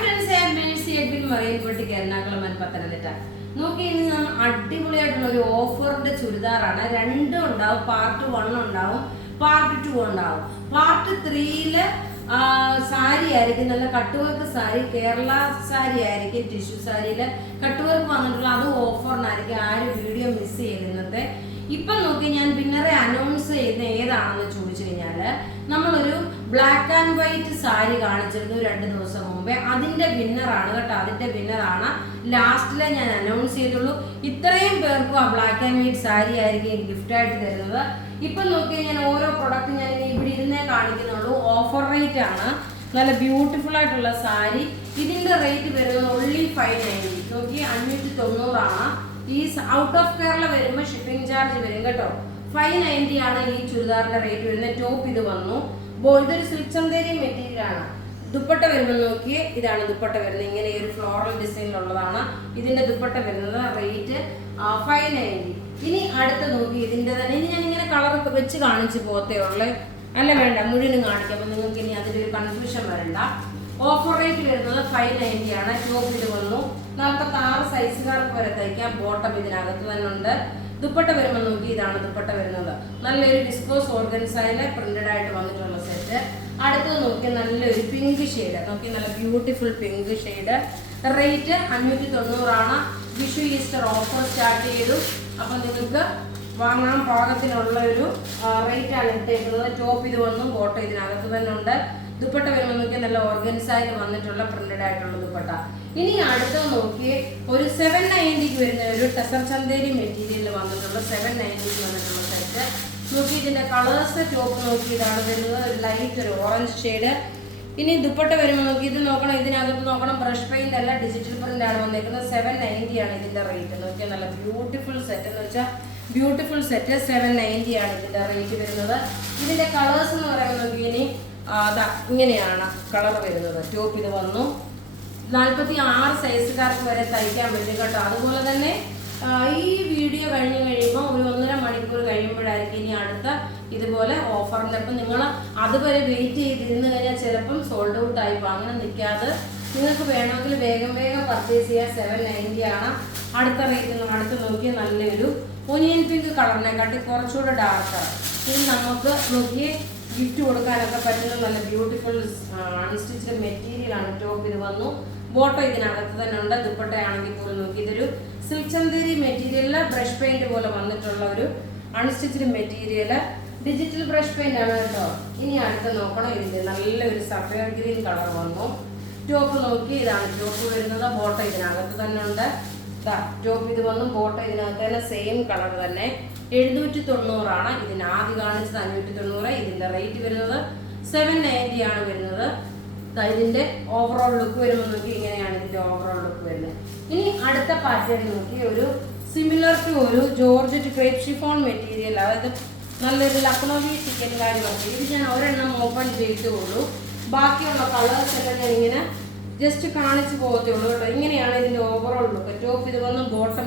Friends, Ernakulam Pathanamthitta. നോക്കി, ഇനി നമ്മൾ അടിപൊളിയായിട്ടുള്ള ഒരു ഓഫറിന്റെ ചുരിദാറാണ്. രണ്ടും ഉണ്ടാവും. പാർട്ട് 1 ഉണ്ടാവും, പാർട്ട് 2 ഉണ്ടാവും. പാർട്ട് 3 സാരി ആയിരിക്കും, നല്ല കട്ട് വർക്ക് സാരി, കേരള സാരി ആയിരിക്കും, ടിഷ്യൂ സാരിയില് കട്ട് വർക്ക് വന്നിട്ടുള്ള അത് ഓഫറിനായിരിക്കും. ആരും വീഡിയോ മിസ് ചെയ്യുന്നത്. ഇപ്പം നോക്കി, ഞാൻ വിന്നറെ അനൗൺസ് ചെയ്യുന്ന ഏതാണെന്ന് ചോദിച്ചു കഴിഞ്ഞാല്, നമ്മളൊരു ബ്ലാക്ക് ആൻഡ് വൈറ്റ് സാരി കാണിച്ചിരുന്നു 2 ദിവസം മുമ്പേ. അതിന്റെ വിന്നറാണ് കേട്ടോ, അതിന്റെ വിന്നറാണ്. ലാസ്റ്റിലെ ഞാൻ അനൗൺസ് ചെയ്തുള്ളൂ. ഇത്രയും പേർക്കും ആ ബ്ലാക്ക് ആൻഡ് വൈറ്റ് സാരി ആയിരിക്കും ഗിഫ്റ്റ് ആയിട്ട് തരുന്നത്. ഇപ്പം നോക്കി, ഞാൻ ഓരോ പ്രൊഡക്റ്റ് ഞാൻ ഇവിടെ ഇരുന്നേ കാണിക്കുന്നുള്ളൂ. ഓഫർ റേറ്റ് ആണ്. നല്ല ബ്യൂട്ടിഫുൾ ആയിട്ടുള്ള സാരി. ഇതിന്റെ റേറ്റ് വരുന്നത് ഓൺലി 590. നോക്കി, 590 ആണ്. ഈ ഔട്ട് ഓഫ് കേരള വരുമ്പോൾ ഷിപ്പിംഗ് ചാർജ് വരും കേട്ടോ. 590 ആണ് ഈ ചുരിദാറിന്റെ റേറ്റ് വരുന്നത്. ടോപ്പ് ഇത് വന്നു. ഇതൊരു സിൽക്ക് ചന്തേരി മെറ്റീരിയൽ ആണ്. ദുപ്പട്ട വരുമ്പോൾ നോക്കിയേ, ഇതാണ് ദുപ്പട്ട വരുന്നത്. ഇങ്ങനെ ഒരു ഫ്ലോറൽ ഡിസൈനിലുള്ളതാണ് ഇതിന്റെ ദുപ്പട്ട വരുന്നത്. റേറ്റ് 590. ഇനി അടുത്ത നോക്കി, ഇതിന്റെ തന്നെ. ഇനി ഞാൻ ഇങ്ങനെ കളർ വെച്ച് കാണിച്ചു പോകത്തേ ഉള്ളേ, അല്ല വേണ്ട, മുഴുവനും കാണിക്കാം. അപ്പൊ നിങ്ങൾക്ക് ഇനി അതിന്റെ ഒരു കൺഫ്യൂഷൻ വരണ്ട. ഓഫർ റേറ്റ് വരുന്നത് 590 ആണ്. ടോപ്പ് ഇത് വന്നു. 46 സൈസുകാർക്ക് വരെ തയ്ക്കാം. ബോട്ടം ഇതിനകത്ത് തന്നെ ഉണ്ട്. ദുപ്പട്ട വരുമ്പോൾ നോക്കി, ഇതാണ് ദുപ്പട്ട വരുന്നത്. നല്ലൊരു വിസ്കോസ് ഓർഗൻസയില് പ്രിന്റഡ് ആയിട്ട് വന്നിട്ടുള്ള സെറ്റ്. അടുത്തത് നോക്കി, നല്ലൊരു പിങ്ക് ഷെയ്ഡ്. നോക്കി, നല്ല ബ്യൂട്ടിഫുൾ പിങ്ക് ഷെയ്ഡ്. റേറ്റ് 590 ആണ്. വിഷു ഈസ്റ്റർ ഓഫർ സ്റ്റാർട്ട് ചെയ്തു. അപ്പൊ നിങ്ങൾക്ക് വാങ്ങാൻ പാകത്തിനുള്ള ഒരു റേറ്റ് ആണ് ഇട്ടേക്കുന്നത്. ടോപ്പ് ഇത് വന്നു. ബോട്ടം ഇതിനകത്ത് തന്നെ ഉണ്ട്. ദുപ്പട്ട വരുമ്പോൾ നോക്കി, നല്ല ഓർഗൻസായിട്ട് വന്നിട്ടുള്ള പ്രിന്റഡ് ആയിട്ടുള്ള ദുപ്പട്ട. ഇനി അടുത്തത് നോക്കി, ഒരു 790 വരുന്ന ഒരു ടെസർ ചന്തേരി മെറ്റീരിയൽ വന്നിട്ടുള്ള 790 വന്നിട്ടുള്ള സെറ്റ്. നോക്കി, ഇതിന്റെ കളേഴ്സ്. ടോപ്പ് നോക്കി, ഇതാണ് വരുന്നത്. ഒരു ലൈറ്റ് ഒരു ഓറഞ്ച് ഷെയ്ഡ്. ഇനി ദുപ്പട്ട വരുമ്പോൾ നോക്കി, ഇത് നോക്കണം, ഇതിനകത്ത് നോക്കണം, ബ്രഷ് പെയിന്റ് അല്ല, ഡിജിറ്റൽ പ്രിന്റ് ആണ് വന്നിരിക്കുന്നത്. 790 ആണ് ഇതിന്റെ റേറ്റ്. നോക്കിയാൽ നല്ല ബ്യൂട്ടിഫുൾ സെറ്റ് എന്ന് വെച്ചാൽ ബ്യൂട്ടിഫുൾ സെറ്റ്. 790 ആണ് ഇതിന്റെ റേറ്റ് വരുന്നത്. ഇതിന്റെ കളേഴ്സ് എന്ന് പറയുമ്പോൾ നോക്കി, ഇനി ഇങ്ങനെയാണ് കളർ വരുന്നത്. ടോപ്പ് ഇത് വന്നു. 46 സൈസുകാർക്ക് വരെ തയ്ക്കാൻ പറ്റും കേട്ടോ. അതുപോലെ തന്നെ ഈ വീഡിയോ കഴിയുമ്പോൾ ഒരു 1.5 മണിക്കൂർ കഴിയുമ്പോഴായിരിക്കും ഇനി അടുത്ത ഇതുപോലെ ഓഫറിൻ്റെ. അപ്പം നിങ്ങൾ അതുവരെ വെയിറ്റ് ചെയ്തിരുന്ന് കഴിഞ്ഞാൽ ചിലപ്പം സോൾഡ് ഔട്ട് ആയി. അങ്ങനെ നിൽക്കാതെ നിങ്ങൾക്ക് വേണമെങ്കിൽ വേഗം പർച്ചേസ് ചെയ്യാൻ. 790 ആണ് അടുത്ത റേറ്റ്. അടുത്ത് നോക്കിയാൽ നല്ലൊരു ഒനിയൻ പിങ്ക് കളറിനെക്കാട്ടി കുറച്ചുകൂടെ ഡാർക്കാണ്. ഇത് നമുക്ക് നോക്കി ഗിഫ്റ്റ് കൊടുക്കാനൊക്കെ പറ്റുന്ന നല്ല ബ്യൂട്ടിഫുൾ അൺസ്റ്റിച്ച്ഡ് മെറ്റീരിയൽ ആണ്. ടോപ്പ് ഇത് വന്നു. ബോട്ടം ഇതിനകത്ത് തന്നെ ഉണ്ട്. ദുപ്പട്ടയാണെങ്കിൽ പോലും നോക്കി, ഇതൊരു സിൽക്ക് ചന്തേരി മെറ്റീരിയലില് ബ്രഷ് പെയിന്റ് പോലെ വന്നിട്ടുള്ള ഒരു unstitched material. Digital brush paint ആണ് കേട്ടോ. ഇനി അടുത്ത് നോക്കണം, ഇതിന്റെ നല്ലൊരു സഫയർ ഗ്രീൻ കളർ വന്നു. ടോപ്പ് നോക്കി, ഇതാണ് ടോപ്പ് വരുന്നത്. ബോട്ടം ഇതിനകത്ത് തന്നെ ഉണ്ട്. ടോപ്പ് ഇത് വന്നു. ബോട്ടം ഇതിനകത്ത് തന്നെ സെയിം കളർ തന്നെ. 790 ആണ്. ഇതിന് ആദ്യം കാണിച്ചത് 590. ഇതിന്റെ റേറ്റ് വരുന്നത് 790 ആണ് വരുന്നത്. ഇതിന്റെ ഓവറോൾ ലുക്ക് വരുമ്പോൾ നോക്കി, ഇങ്ങനെയാണ് ഇതിന്റെ ഓവറോൾ ലുക്ക് വരുന്നത്. ഇനി അടുത്ത പാറ്റേൺ നോക്കി, ഒരു സിമിലർ ടു ഒരു ജോർജറ്റ് ക്രേപ്പ് ഷിഫോൺ മെറ്റീരിയൽ, അതായത് നല്ലൊരു ലക്നോവി ചിക്കൻ കാരി നോക്കി. ഇത് ഞാൻ ഒരെണ്ണം ഓപ്പൺ ചെയ്തിട്ടുള്ളൂ. ബാക്കിയുള്ള കളേഴ്സ് എല്ലാം ഞാൻ ഇങ്ങനെ ജസ്റ്റ് കാണിച്ചു പോകത്തേ ഉള്ളൂ കേട്ടോ. ഇങ്ങനെയാണ് ഇതിന്റെ ഓവറോൾ ലുക്ക്. ടോപ്പ് ഇത് വന്നും. ബോട്ടം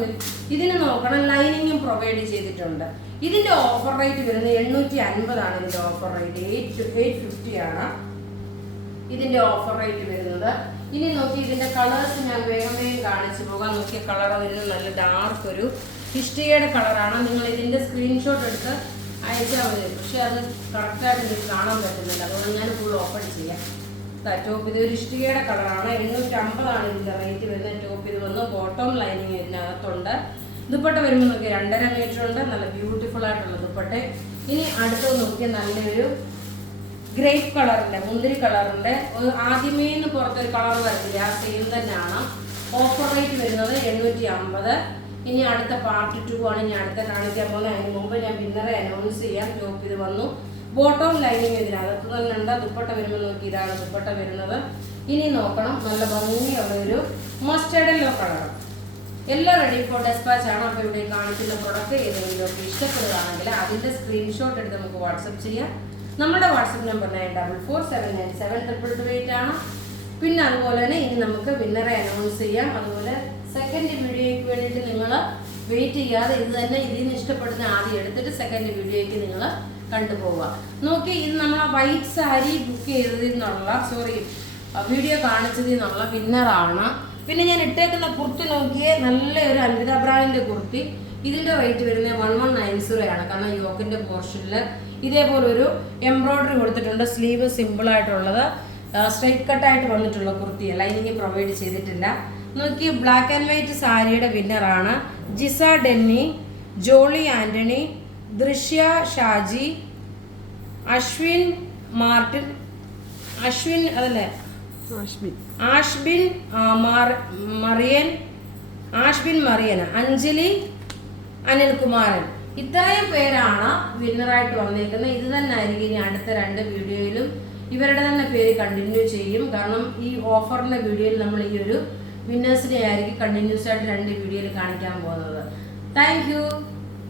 ഇതിന് നോക്കണം, ലൈനിങ്ങും പ്രൊവൈഡ് ചെയ്തിട്ടുണ്ട്. ഇതിന്റെ ഓഫർ റേറ്റ് വരുന്നത് 850 ആണ്. ഇതിന്റെ ഓഫർ റേറ്റ് 850 ആണ് ഇതിന്റെ ഓഫർ റേറ്റ് വരുന്നത്. ഇനി നോക്കി, ഇതിന്റെ കളേഴ്സ് ഞാൻ വേഗം കാണിച്ചു പോകാൻ. നോക്കിയ കളർ വരുന്നത് നല്ല ഡാർക്ക് ഒരു ഇഷ്ടികയുടെ കളറാണ്. നിങ്ങൾ ഇതിന്റെ സ്ക്രീൻഷോട്ട് എടുത്ത് അയച്ചാൽ മതി. പക്ഷെ അത് കറക്റ്റായിട്ട് എനിക്ക് കാണാൻ പറ്റുന്നില്ല, അതുകൊണ്ട് ഞാൻ ഫുൾ ഓപ്പൺ ചെയ്യാം. ടോപ്പ് ഇത് ഒരു ഇഷ്ടികയുടെ കളറാണ്. 850 ആണ് ഇതിന്റെ റേറ്റ് വരുന്നത്. ടോപ്പ് ഇത് വന്ന്. ബോട്ടം ലൈനിങ് ഇതിനകത്തുണ്ട്. ദുപ്പട്ട വരുമ്പോൾ നോക്കി 2.5 മീറ്റർ ഉണ്ട്. നല്ല ബ്യൂട്ടിഫുൾ ആയിട്ടുള്ള ദുപ്പട്ട. ഇനി അടുത്തത് നോക്കിയാൽ നല്ലൊരു ഗ്രേപ്പ് കളറിന്റെ, മുന്തിരി കളറിന്റെ, ആദ്യമേ പുറത്തൊരു കളർ വരത്തില്ല, ആ സെയിം തന്നെയാണ്. ഓഫർ റേറ്റ് വരുന്നത് 850. ഇനി അടുത്ത പാർട്ട് 2 ആണ് ഞാൻ അടുത്ത കാണിക്കാൻ പോകുന്നത്. അതിന് മുമ്പ് ഞാൻ വിന്നറെ അനൗൺസ് ചെയ്യാം. ടോപ്പ് ഇത് വന്നു. ബോട്ടം ലൈനിങ് ഇതിനകത്ത് തന്നെ ഉണ്ട്. ദുപ്പട്ട വരുമ്പോൾ നോക്കി, ഇതാണ് ദുപ്പട്ട വരുന്നത്. ഇനി നോക്കണം, നല്ല ഭംഗിയുള്ള ഒരു മസ്റ്റേർഡ് യെല്ലോ കളർ. എല്ലാം റെഡി ഫോർ ഡെസ്പാച്ച് ആണ്. അപ്പോൾ ഇവിടെ കാണിക്കുന്ന പ്രൊഡക്റ്റ് ഏതെങ്കിലും ഒക്കെ ഇഷ്ടപ്പെടുകയാണെങ്കിൽ അതിന്റെ സ്ക്രീൻഷോട്ട് എടുത്ത് നമുക്ക് വാട്സപ്പ് ചെയ്യാം. നമ്മുടെ വാട്സപ്പ് നമ്പർ 9447972228 ആണ്. പിന്നെ അതുപോലെ തന്നെ ഇനി നമുക്ക് വിന്നറെ അനൗൺസ് ചെയ്യാം. അതുപോലെ സെക്കൻഡ് വീഡിയോയ്ക്ക് വേണ്ടിയിട്ട് നിങ്ങൾ വെയിറ്റ് ചെയ്യാതെ ഇത് തന്നെ ഇതിന് ഇഷ്ടപ്പെടുന്ന ആദ്യം എടുത്തിട്ട് സെക്കൻഡ് വീഡിയോയ്ക്ക് നിങ്ങൾ കണ്ടുപോവുക. നോക്കി, ഇത് നമ്മൾ വൈറ്റ് സാരി ബുക്ക് ചെയ്തതിനുള്ള വീഡിയോ കാണിച്ചതിൽ നിന്നുള്ള വിന്നറാണ്. പിന്നെ ഞാൻ ഇട്ടേക്കുന്ന കുർത്തി നോക്കിയേ, നല്ലൊരു അൻവിത ബ്രാൻഡിന്റെ കുർത്തി. ഇതിന്റെ റേറ്റ് വരുന്നത് 1190 ആണ്. കാരണം യോക്കിന്റെ പോർഷനിൽ ഇതേപോലെ ഒരു എംബ്രോയിഡറി കൊടുത്തിട്ടുണ്ട്. സ്ലീവ് സിമ്പിൾ ആയിട്ടുള്ളത്, സ്ട്രൈറ്റ് കട്ടായിട്ട് വന്നിട്ടുള്ള കുർത്തി, ലൈനിങ് പ്രൊവൈഡ് ചെയ്തിട്ടില്ല. നോക്കി, ബ്ലാക്ക് ആൻഡ് വൈറ്റ് സാരിയുടെ വിന്നറാണ് ജിസ ഡെന്നി, ജോളി ആന്റണി, ദൃശ്യ ഷാജി, അശ്വിൻ മാർട്ടിൻ, ആഷ്ബിൻ മറിയൻ, അഞ്ജലി അനിൽകുമാരൻ. ഇത്രയും പേരാണ് വിന്നറായിട്ട് വന്നിരിക്കുന്നത്. ഇത് തന്നെ ആയിരിക്കും ഇനി അടുത്ത 2 വീഡിയോയിലും ഇവരുടെ തന്നെ പേര് കണ്ടിന്യൂ ചെയ്യും. കാരണം ഈ ഓഫറിന്റെ വീഡിയോയിൽ നമ്മൾ ഈ ഒരു വിന്നേഴ്സിനെ ആയിരിക്കും കണ്ടിന്യൂസ് ആയിട്ട് 2 വീഡിയോയിൽ കാണിക്കാൻ പോകുന്നത്. Thank you.